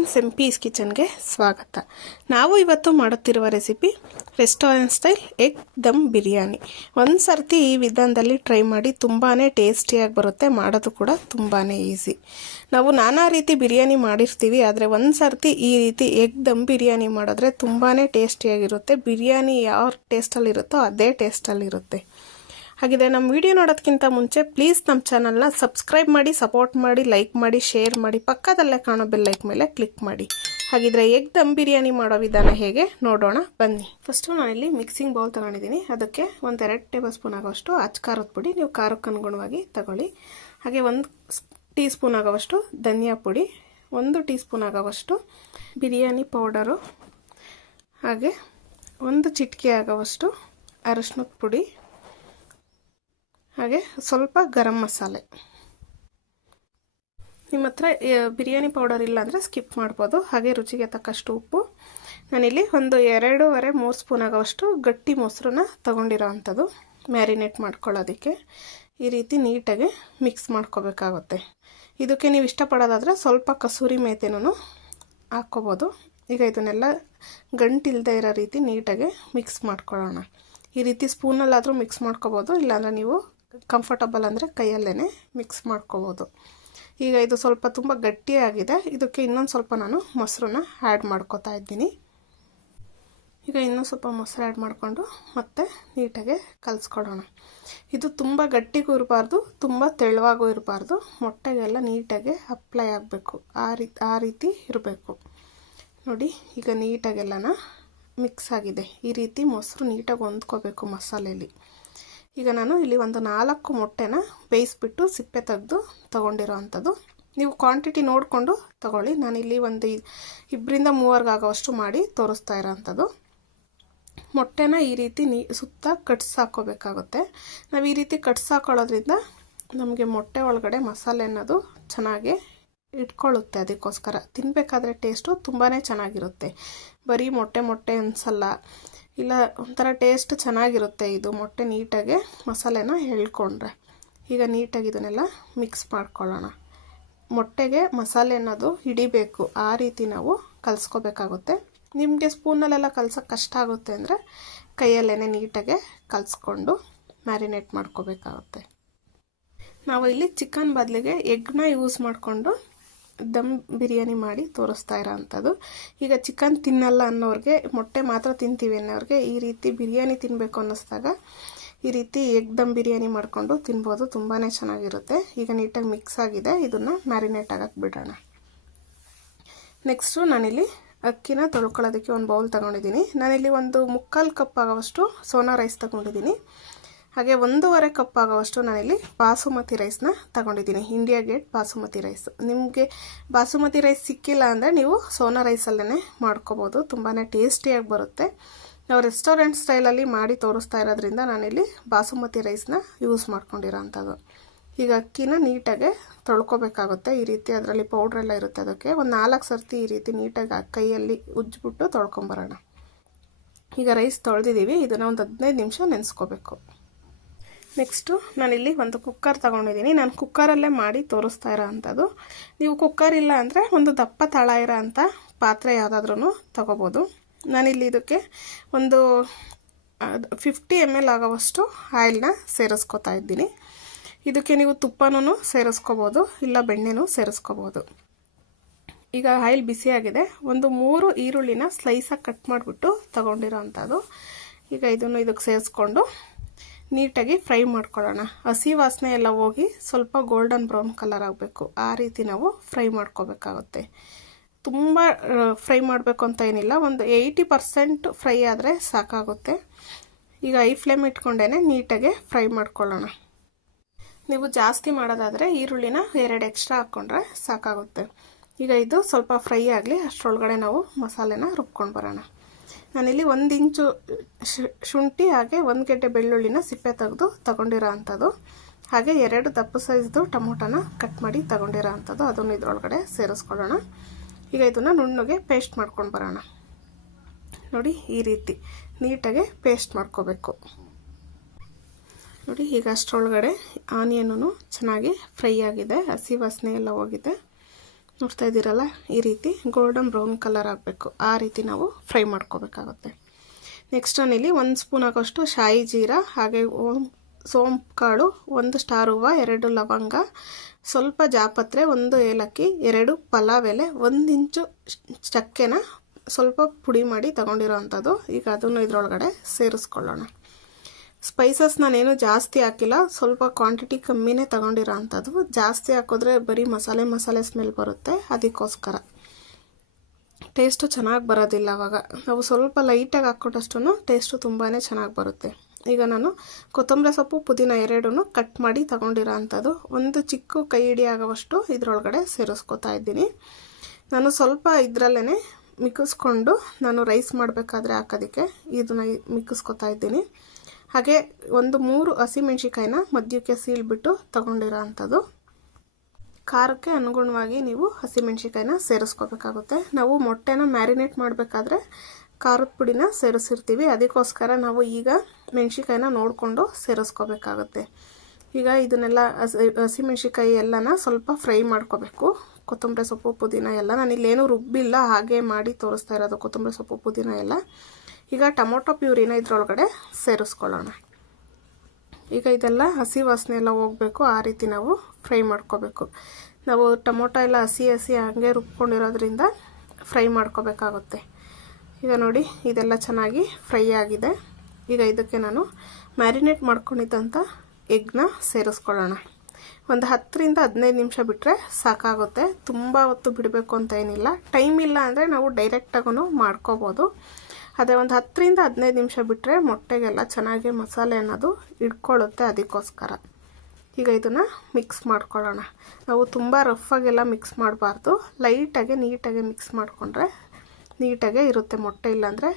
ಎಂಪೀಸ್ ಕಿಚನ್ಗೆ ಸ್ವಾಗತ. ನಾವು ಇವತ್ತು ಮಾಡುತ್ತಿರುವ recipe restaurant style egg dum biryani. ಒಂದು ಸರ್ತಿ ಈ ವಿಧಾನದಲ್ಲಿ ಟ್ರೈ ಮಾಡಿ, ತುಂಬಾ ಟೇಸ್ಟಿಯಾಗಿ ಬರುತ್ತೆ. ಮಾಡೋದು ಕೂಡ ತುಂಬಾ ಈಸಿ. ನಾವು ನಾನಾ ರೀತಿ ಬಿರಿಯಾನಿ ಮಾಡಿರ್ತೀವಿ, ಆದರೆ ಒಂದು ಸರ್ತಿ ಈ ರೀತಿ ಎಗ್ ದಮ್ ಬಿರಿಯಾನಿ ಮಾಡಿದ್ರೆ ತುಂಬಾ ಟೇಸ್ಟಿಯಾಗಿರುತ್ತೆ. ಬಿರಿಯಾನಿ ಯಾವ ಟೇಸ್ಟಲ್ಲಿರುತ್ತೋ ಅದೇ ಟೇಸ್ಟಲ್ಲಿರುತ್ತೆ. ಹಾಗಿದೆ, ನಮ್ಮ ವಿಡಿಯೋ ನೋಡೋದಕ್ಕಿಂತ ಮುಂಚೆ ಪ್ಲೀಸ್ ನಮ್ಮ ಚಾನಲ್ನ ಸಬ್ಸ್ಕ್ರೈಬ್ ಮಾಡಿ, ಸಪೋರ್ಟ್ ಮಾಡಿ, ಲೈಕ್ ಮಾಡಿ, ಶೇರ್ ಮಾಡಿ, ಪಕ್ಕದಲ್ಲೇ ಕಾಣೋ ಬೆಲ್ ಲೈಕ್ ಮೇಲೆ ಕ್ಲಿಕ್ ಮಾಡಿ. ಹಾಗಿದ್ರೆ ಎಗ್ ದಮ್ ಬಿರಿಯಾನಿ ಮಾಡೋ ವಿಧಾನ ಹೇಗೆ ನೋಡೋಣ ಬನ್ನಿ. ಫಸ್ಟು ನಾನಿಲ್ಲಿ ಮಿಕ್ಸಿಂಗ್ ಬೌಲ್ ತೊಗೊಂಡಿದ್ದೀನಿ. ಅದಕ್ಕೆ 1-2 ಟೇಬಲ್ ಸ್ಪೂನ್ ಆಗೋಷ್ಟು ಅಚ್ಕಾರದ ಪುಡಿ, ನೀವು ಖಾರಕ್ಕೆ ಅನುಗುಣವಾಗಿ ತಗೊಳ್ಳಿ. ಹಾಗೆ 1 ಟೀ ಸ್ಪೂನ್ ಆಗೋವಷ್ಟು ಧನಿಯಾ ಪುಡಿ, 1 ಟೀ ಸ್ಪೂನ್ ಆಗೋವಷ್ಟು ಬಿರಿಯಾನಿ ಪೌಡರು, ಹಾಗೆ 1 ಚಿಟಿಕೆ ಆಗೋವಷ್ಟು ಅರಶಿನದ ಪುಡಿ, ಹಾಗೆ ಸ್ವಲ್ಪ ಗರಂ ಮಸಾಲೆ. ನಿಮ್ಮ ಹತ್ರ ಬಿರಿಯಾನಿ ಪೌಡರ್ ಇಲ್ಲ ಅಂದರೆ ಸ್ಕಿಪ್ ಮಾಡ್ಬೋದು. ಹಾಗೆ ರುಚಿಗೆ ತಕ್ಕಷ್ಟು ಉಪ್ಪು. ನಾನಿಲ್ಲಿ ಒಂದು 2.5-3 ಸ್ಪೂನ್ ಆಗೋವಷ್ಟು ಗಟ್ಟಿ ಮೊಸರನ್ನ ತೊಗೊಂಡಿರೋ ಅಂಥದ್ದು ಮ್ಯಾರಿನೇಟ್ ಮಾಡ್ಕೊಳ್ಳೋದಕ್ಕೆ. ಈ ರೀತಿ ನೀಟಾಗಿ ಮಿಕ್ಸ್ ಮಾಡ್ಕೋಬೇಕಾಗುತ್ತೆ. ಇದಕ್ಕೆ ನೀವು ಇಷ್ಟಪಡೋದಾದರೆ ಸ್ವಲ್ಪ ಕಸೂರಿ ಮೇಥಿನೂ ಹಾಕ್ಕೋಬೋದು. ಈಗ ಇದನ್ನೆಲ್ಲ ಗಂಟಿಲ್ಲದೆ ಇರೋ ರೀತಿ ನೀಟಾಗಿ ಮಿಕ್ಸ್ ಮಾಡ್ಕೊಳ್ಳೋಣ. ಈ ರೀತಿ ಸ್ಪೂನಲ್ಲಾದರೂ ಮಿಕ್ಸ್ ಮಾಡ್ಕೋಬೋದು, ಇಲ್ಲಾಂದರೆ ನೀವು ಕಂಫರ್ಟಬಲ್ ಅಂದರೆ ಕೈಯಲ್ಲೇ ಮಿಕ್ಸ್ ಮಾಡ್ಕೋಬೋದು. ಈಗ ಇದು ಸ್ವಲ್ಪ ತುಂಬ ಗಟ್ಟಿಯಾಗಿದೆ. ಇದಕ್ಕೆ ಇನ್ನೊಂದು ಸ್ವಲ್ಪ ನಾನು ಮೊಸರನ್ನ ಆ್ಯಡ್ ಮಾಡ್ಕೋತಾ ಇದ್ದೀನಿ. ಈಗ ಇನ್ನೂ ಸ್ವಲ್ಪ ಮೊಸರು ಆ್ಯಡ್ ಮಾಡಿಕೊಂಡು ಮತ್ತೆ ನೀಟಾಗಿ ಕಲಿಸ್ಕೊಡೋಣ. ಇದು ತುಂಬ ಗಟ್ಟಿಗೂ ಇರಬಾರ್ದು, ತುಂಬ ತೆಳುವಾಗೂ ಇರಬಾರ್ದು. ಮೊಟ್ಟೆಗೆಲ್ಲ ನೀಟಾಗಿ ಅಪ್ಲೈ ಆಗಬೇಕು, ಆ ರೀತಿ ಇರಬೇಕು. ನೋಡಿ, ಈಗ ನೀಟಾಗೆಲ್ಲನ ಮಿಕ್ಸ್ ಆಗಿದೆ. ಈ ರೀತಿ ಮೊಸರು ನೀಟಾಗಿ ಹೊಂದ್ಕೋಬೇಕು ಮಸಾಲೆಯಲ್ಲಿ. ಈಗ ನಾನು ಇಲ್ಲಿ ಒಂದು 4 ಮೊಟ್ಟೆನ ಬೇಯಿಸ್ಬಿಟ್ಟು ಸಿಪ್ಪೆ ತೆಗೆದು ತೊಗೊಂಡಿರೋ ಅಂಥದ್ದು. ನೀವು ಕ್ವಾಂಟಿಟಿ ನೋಡಿಕೊಂಡು ತೊಗೊಳ್ಳಿ. ನಾನಿಲ್ಲಿ ಒಂದು 2-3 ಆಗೋವಷ್ಟು ಮಾಡಿ ತೋರಿಸ್ತಾ ಇರೋ ಅಂಥದ್ದು. ಮೊಟ್ಟೆನ ಈ ರೀತಿ ಸುತ್ತ ಕಟ್ಸಾಕೋಬೇಕಾಗುತ್ತೆ. ನಾವು ಈ ರೀತಿ ಕಟ್ಸಾಕೊಳ್ಳೋದ್ರಿಂದ ನಮಗೆ ಮೊಟ್ಟೆ ಒಳಗಡೆ ಮಸಾಲೆ ಅನ್ನೋದು ಚೆನ್ನಾಗಿ ಇಟ್ಕೊಳ್ಳುತ್ತೆ. ಅದಕ್ಕೋಸ್ಕರ ತಿನ್ನಬೇಕಾದ್ರೆ ಟೇಸ್ಟು ತುಂಬಾ ಚೆನ್ನಾಗಿರುತ್ತೆ. ಬರೀ ಮೊಟ್ಟೆ ಅನಿಸಲ್ಲ, ಇಲ್ಲ ಒಂಥರ ಟೇಸ್ಟ್ ಚೆನ್ನಾಗಿರುತ್ತೆ. ಇದು ಮೊಟ್ಟೆ ನೀಟಾಗಿ ಮಸಾಲೆನ ಎಳ್ಕೊಂಡ್ರೆ. ಈಗ ನೀಟಾಗಿ ಇದನ್ನೆಲ್ಲ ಮಿಕ್ಸ್ ಮಾಡ್ಕೊಳ್ಳೋಣ. ಮೊಟ್ಟೆಗೆ ಮಸಾಲೆ ಅನ್ನೋದು ಹಿಡಿಬೇಕು, ಆ ರೀತಿ ನಾವು ಕಲಿಸ್ಕೋಬೇಕಾಗುತ್ತೆ. ನಿಮಗೆ ಸ್ಪೂನಲ್ಲೆಲ್ಲ ಕಲ್ಸೋಕ್ಕೆ ಕಷ್ಟ ಆಗುತ್ತೆ ಅಂದರೆ ಕೈಯಲ್ಲೇ ನೀಟಾಗೆ ಕಲಿಸ್ಕೊಂಡು ಮ್ಯಾರಿನೇಟ್ ಮಾಡ್ಕೋಬೇಕಾಗುತ್ತೆ. ನಾವು ಇಲ್ಲಿ ಚಿಕನ್ ಬದಲಿಗೆ ಎಗ್ನ ಯೂಸ್ ಮಾಡಿಕೊಂಡು ದಮ್ ಬಿರಿಯಾನಿ ಮಾಡಿ ತೋರಿಸ್ತಾ ಇರೋ ಅಂಥದ್ದು. ಈಗ ಚಿಕನ್ ತಿನ್ನಲ್ಲ ಅನ್ನೋರಿಗೆ, ಮೊಟ್ಟೆ ಮಾತ್ರ ತಿಂತೀವಿ ಅನ್ನೋರಿಗೆ ಈ ರೀತಿ ಬಿರಿಯಾನಿ ತಿನ್ನಬೇಕು ಅನ್ನಿಸ್ದಾಗ ಈ ರೀತಿ ಎಗ್ ದಮ್ ಬಿರಿಯಾನಿ ಮಾಡಿಕೊಂಡು ತಿನ್ಬೋದು. ತುಂಬಾ ಚೆನ್ನಾಗಿರುತ್ತೆ. ಈಗ ನೀಟಾಗಿ ಮಿಕ್ಸ್ ಆಗಿದೆ. ಇದನ್ನು ಮ್ಯಾರಿನೇಟ್ ಆಗಕ್ಕೆ ಬಿಡೋಣ. ನೆಕ್ಸ್ಟು ನಾನಿಲ್ಲಿ ಅಕ್ಕಿನ ತೊಳ್ಕೊಳ್ಳೋದಕ್ಕೆ ಒಂದು ಬೌಲ್ ತೊಗೊಂಡಿದ್ದೀನಿ. ನಾನಿಲ್ಲಿ 1/4 ಕಪ್ ಆಗೋವಷ್ಟು ಸೋನಾ ರೈಸ್ ತೊಗೊಂಡಿದ್ದೀನಿ. ಹಾಗೆ 1.5 ಕಪ್ ಆಗೋವಷ್ಟು ನಾನಿಲ್ಲಿ ಬಾಸುಮತಿ ರೈಸ್ನ ತಗೊಂಡಿದ್ದೀನಿ. India Gate basmati rice. ನಿಮಗೆ ಬಾಸುಮತಿ ರೈಸ್ ಸಿಕ್ಕಿಲ್ಲ ಅಂದರೆ ನೀವು ಸೋನಾ ರೈಸಲ್ಲೇ ಮಾಡ್ಕೋಬೋದು. ತುಂಬಾ ಟೇಸ್ಟಿಯಾಗಿ ಬರುತ್ತೆ. ನಾವು ರೆಸ್ಟೋರೆಂಟ್ ಸ್ಟೈಲಲ್ಲಿ ಮಾಡಿ ತೋರಿಸ್ತಾ ಇರೋದ್ರಿಂದ ನಾನಿಲ್ಲಿ ಬಾಸುಮತಿ ರೈಸ್ನ ಯೂಸ್ ಮಾಡ್ಕೊಂಡಿರೋ ಅಂಥದ್ದು. ಈಗ ಅಕ್ಕಿನ ನೀಟಾಗಿ ತೊಳ್ಕೊಬೇಕಾಗುತ್ತೆ. ಈ ರೀತಿ ಅದರಲ್ಲಿ ಪೌಡ್ರೆಲ್ಲ ಇರುತ್ತೆ. ಅದಕ್ಕೆ ಒಂದು 4 ಸರ್ತಿ ಈ ರೀತಿ ನೀಟಾಗಿ ಕೈಯಲ್ಲಿ ಉಜ್ಜಿಬಿಟ್ಟು ತೊಳ್ಕೊಂಬರೋಣ. ಈಗ ರೈಸ್ ತೊಳೆದಿದ್ದೀವಿ. ಇದನ್ನು ಒಂದು 15 ನಿಮಿಷ ನೆನೆಸ್ಕೋಬೇಕು. ನೆಕ್ಸ್ಟು ನಾನಿಲ್ಲಿ ಒಂದು ಕುಕ್ಕರ್ ತೊಗೊಂಡಿದ್ದೀನಿ. ನಾನು ಕುಕ್ಕರಲ್ಲೇ ಮಾಡಿ ತೋರಿಸ್ತಾ ಇರೋ ಅಂಥದ್ದು. ನೀವು ಕುಕ್ಕರ್ ಇಲ್ಲ ಅಂದರೆ ಒಂದು ದಪ್ಪ ತಳ ಇರೋ ಅಂಥ ಪಾತ್ರೆ ಯಾವುದಾದ್ರೂ ತೊಗೋಬೋದು. ನಾನಿಲ್ಲಿ ಇದಕ್ಕೆ ಒಂದು 50 ml ಆಗೋವಷ್ಟು ಆಯಿಲ್ನ ಸೇರಿಸ್ಕೊತಾ ಇದ್ದೀನಿ. ಇದಕ್ಕೆ ನೀವು ತುಪ್ಪನೂ ಸೇರಿಸ್ಕೋಬೋದು, ಇಲ್ಲ ಬೆಣ್ಣೆನೂ ಸೇರಿಸ್ಕೋಬೋದು. ಈಗ ಆಯಿಲ್ ಬಿಸಿಯಾಗಿದೆ. ಒಂದು 3 ಈರುಳ್ಳಿನ ಸ್ಲೈಸಾಗಿ ಕಟ್ ಮಾಡಿಬಿಟ್ಟು ತೊಗೊಂಡಿರೋ ಅಂಥದ್ದು. ಈಗ ಇದನ್ನು ಇದಕ್ಕೆ ಸೇರಿಸ್ಕೊಂಡು ನೀಟಾಗಿ ಫ್ರೈ ಮಾಡ್ಕೊಳ್ಳೋಣ. ಹಸಿ ವಾಸನೆ ಎಲ್ಲ ಹೋಗಿ ಸ್ವಲ್ಪ ಗೋಲ್ಡನ್ ಬ್ರೌನ್ ಕಲರ್ ಆಗಬೇಕು, ಆ ರೀತಿ ನಾವು ಫ್ರೈ ಮಾಡ್ಕೋಬೇಕಾಗುತ್ತೆ. ತುಂಬ ಫ್ರೈ ಮಾಡಬೇಕು ಅಂತ ಏನಿಲ್ಲ, ಒಂದು 80% ಫ್ರೈ ಆದರೆ ಸಾಕಾಗುತ್ತೆ. ಈಗ ಐ ಫ್ಲೇಮ್ ಇಟ್ಕೊಂಡೇ ನೀಟಾಗಿ ಫ್ರೈ ಮಾಡ್ಕೊಳ್ಳೋಣ. ನೀವು ಜಾಸ್ತಿ ಮಾಡೋದಾದರೆ ಈರುಳ್ಳಿನ 2 ಎಕ್ಸ್ಟ್ರಾ ಹಾಕ್ಕೊಂಡ್ರೆ ಸಾಕಾಗುತ್ತೆ. ಈಗ ಇದು ಸ್ವಲ್ಪ ಫ್ರೈ ಆಗಲಿ, ಅಷ್ಟರೊಳಗಡೆ ನಾವು ಮಸಾಲೆನ ರುಬ್ಕೊಂಡು ಬರೋಣ. ನಾನಿಲ್ಲಿ 1 ಇಂಚು ಶುಂಠಿ ಹಾಗೆ 1 ಗೆಡ್ಡೆ ಬೆಳ್ಳುಳ್ಳಿನ ಸಿಪ್ಪೆ ತೆಗೆದು ತಗೊಂಡಿರೋ ಅಂಥದ್ದು. ಹಾಗೆ 2 ದಪ್ಪ ಸೈಜ್ದು ಟೊಮೊಟೊನ ಕಟ್ ಮಾಡಿ ತಗೊಂಡಿರೋ ಅಂಥದ್ದು. ಅದನ್ನು ಇದರೊಳಗಡೆ ಸೇರಿಸ್ಕೊಳ್ಳೋಣ. ಈಗ ಇದನ್ನು ನುಣ್ಣಗೆ ಪೇಸ್ಟ್ ಮಾಡ್ಕೊಂಡು ಬರೋಣ. ನೋಡಿ, ಈ ರೀತಿ ನೀಟಾಗಿ ಪೇಸ್ಟ್ ಮಾಡ್ಕೋಬೇಕು. ನೋಡಿ, ಈಗ ಅಷ್ಟರೊಳಗಡೆ ಆನಿಯನ್ನೂ ಚೆನ್ನಾಗಿ ಫ್ರೈ ಆಗಿದೆ, ಹಸಿ ವಾಸನೆ ಎಲ್ಲ ಹೋಗಿದೆ. ನೋಡ್ತಾ ಇದ್ದೀರಲ್ಲ, ಈ ರೀತಿ ಗೋಲ್ಡನ್ ಬ್ರೌನ್ ಕಲರ್ ಆಗಬೇಕು, ಆ ರೀತಿ ನಾವು ಫ್ರೈ ಮಾಡ್ಕೋಬೇಕಾಗುತ್ತೆ. ನೆಕ್ಸ್ಟ್ ನಾನಿಲ್ಲಿ 1 ಸ್ಪೂನ್ ಆಗೋಷ್ಟು ಶಾಯಿ ಜೀರಾ, ಹಾಗೆ ಸೋಂಪು ಕಾಳು, 1 ಸ್ಟಾರ್ ಹೂವು, 2 ಲವಂಗ, ಸ್ವಲ್ಪ ಜಾಪತ್ರೆ, 1 ಏಲಕ್ಕಿ, 2 ಪಲಾವ್ ಎಲೆ, 1 ಇಂಚು ಚಕ್ಕೆನ ಸ್ವಲ್ಪ ಪುಡಿ ಮಾಡಿ ತಗೊಂಡಿರೋ ಅಂಥದ್ದು. ಈಗ ಅದನ್ನು ಇದರೊಳಗಡೆ ಸೇರಿಸ್ಕೊಳ್ಳೋಣ. ಸ್ಪೈಸಸ್ ನಾನೇನು ಜಾಸ್ತಿ ಹಾಕಿಲ್ಲ, ಸ್ವಲ್ಪ ಕ್ವಾಂಟಿಟಿ ಕಮ್ಮಿನೇ ತಗೊಂಡಿರೋ ಅಂಥದ್ದು. ಜಾಸ್ತಿ ಹಾಕಿದ್ರೆ ಬರೀ ಮಸಾಲೆ ಸ್ಮೆಲ್ ಬರುತ್ತೆ, ಅದಕ್ಕೋಸ್ಕರ ಟೇಸ್ಟು ಚೆನ್ನಾಗಿ ಬರೋದಿಲ್ಲ. ಆವಾಗ ನಾವು ಸ್ವಲ್ಪ ಲೈಟಾಗಿ ಹಾಕ್ಕೊಟ್ಟಷ್ಟು ಟೇಸ್ಟು ತುಂಬಾ ಚೆನ್ನಾಗಿ ಬರುತ್ತೆ. ಈಗ ನಾನು ಕೊತ್ತಂಬರಿ ಸೊಪ್ಪು, ಪುದೀನ 2 ಕಟ್ ಮಾಡಿ ತಗೊಂಡಿರೋ ಅಂಥದ್ದು 1 ಚಿಕ್ಕ ಕೈ ಹಿಡಿ ಆಗೋವಷ್ಟು ಇದರೊಳಗಡೆ ಸೇರಿಸ್ಕೊತಾ ಇದ್ದೀನಿ. ನಾನು ಸ್ವಲ್ಪ ಇದರಲ್ಲೇ ಮಿಕ್ಕಿಸ್ಕೊಂಡು ನಾನು ರೈಸ್ ಮಾಡಬೇಕಾದ್ರೆ ಹಾಕೋದಕ್ಕೆ ಇದನ್ನು ಮಿಕ್ಕಿಸ್ಕೊತಾ ಇದ್ದೀನಿ. ಹಾಗೆ 3 ಹಸಿಮೆಣ್ಸಿಕಾಯಿನ ಮಧ್ಯಕ್ಕೆ ಸೀಳ್ಬಿಟ್ಟು ತಗೊಂಡಿರೋ ಅಂಥದ್ದು. ಖಾರಕ್ಕೆ ಅನುಗುಣವಾಗಿ ನೀವು ಹಸಿಮೆಣ್ಸಿಕಾಯಿನ ಸೇರಿಸ್ಕೋಬೇಕಾಗುತ್ತೆ. ನಾವು ಮೊಟ್ಟೆನ ಮ್ಯಾರಿನೇಟ್ ಮಾಡಬೇಕಾದ್ರೆ ಖಾರದ ಪುಡಿನ ಸೇರಿಸಿರ್ತೀವಿ, ಅದಕ್ಕೋಸ್ಕರ ನಾವು ಈಗ ಮೆಣಸಿಕಾಯಿನ ನೋಡಿಕೊಂಡು ಸೇರಿಸ್ಕೋಬೇಕಾಗುತ್ತೆ. ಈಗ ಇದನ್ನೆಲ್ಲ ಹಸಿಮೆಣ್ಸಿಕಾಯಿ ಎಲ್ಲನ ಸ್ವಲ್ಪ ಫ್ರೈ ಮಾಡ್ಕೋಬೇಕು. ಕೊತ್ತಂಬರಿ ಸೊಪ್ಪು, ಪುದೀನ ಎಲ್ಲ ನಾನಿಲ್ಲೇನು ರುಬ್ಬಿಲ್ಲ, ಹಾಗೆ ಮಾಡಿ ತೋರಿಸ್ತಾ ಇರೋದು ಕೊತ್ತಂಬರಿ ಸೊಪ್ಪು, ಪುದೀನ ಎಲ್ಲ. ಈಗ ಟೊಮೊಟೊ ಪ್ಯೂರಿನ ಇದರೊಳಗಡೆ ಸೇರಿಸ್ಕೊಳ್ಳೋಣ. ಈಗ ಇದೆಲ್ಲ ಹಸಿ ವಾಸನೆ ಎಲ್ಲ ಹೋಗಬೇಕು, ಆ ರೀತಿ ನಾವು ಫ್ರೈ ಮಾಡ್ಕೋಬೇಕು. ನಾವು ಟೊಮೊಟೊ ಎಲ್ಲ ಹಸಿ ಹಾಗೆ ರುಬ್ಕೊಂಡಿರೋದ್ರಿಂದ ಫ್ರೈ ಮಾಡ್ಕೋಬೇಕಾಗುತ್ತೆ. ಈಗ ನೋಡಿ, ಇದೆಲ್ಲ ಚೆನ್ನಾಗಿ ಫ್ರೈ ಆಗಿದೆ. ಈಗ ಇದಕ್ಕೆ ನಾನು ಮ್ಯಾರಿನೇಟ್ ಮಾಡ್ಕೊಂಡಿದ್ದಂಥ ಎಗ್ನ ಸೇರಿಸ್ಕೊಳ್ಳೋಣ. ಒಂದು 10 ರಿಂದ 15 ನಿಮಿಷ ಬಿಟ್ಟರೆ ಸಾಕಾಗುತ್ತೆ. ತುಂಬ ಹೊತ್ತು ಬಿಡಬೇಕು ಅಂತ ಏನಿಲ್ಲ. ಟೈಮ್ ಇಲ್ಲ ಅಂದರೆ ನಾವು ಡೈರೆಕ್ಟಾಗೂ ಮಾಡ್ಕೋಬೋದು. ಅದೇ ಒಂದು 10 ರಿಂದ 15 ನಿಮಿಷ ಬಿಟ್ಟರೆ ಮೊಟ್ಟೆಗೆಲ್ಲ ಚೆನ್ನಾಗಿ ಮಸಾಲೆ ಅನ್ನೋದು ಇಟ್ಕೊಳ್ಳುತ್ತೆ, ಅದಕ್ಕೋಸ್ಕರ. ಈಗ ಇದನ್ನು ಮಿಕ್ಸ್ ಮಾಡ್ಕೊಳ್ಳೋಣ. ನಾವು ತುಂಬ ರಫಾಗೆಲ್ಲ ಮಿಕ್ಸ್ ಮಾಡಬಾರ್ದು, ಲೈಟಾಗಿ ನೀಟಾಗಿ ಮಿಕ್ಸ್ ಮಾಡಿಕೊಂಡ್ರೆ ನೀಟಾಗೆ ಇರುತ್ತೆ ಮೊಟ್ಟೆ, ಇಲ್ಲಾಂದರೆ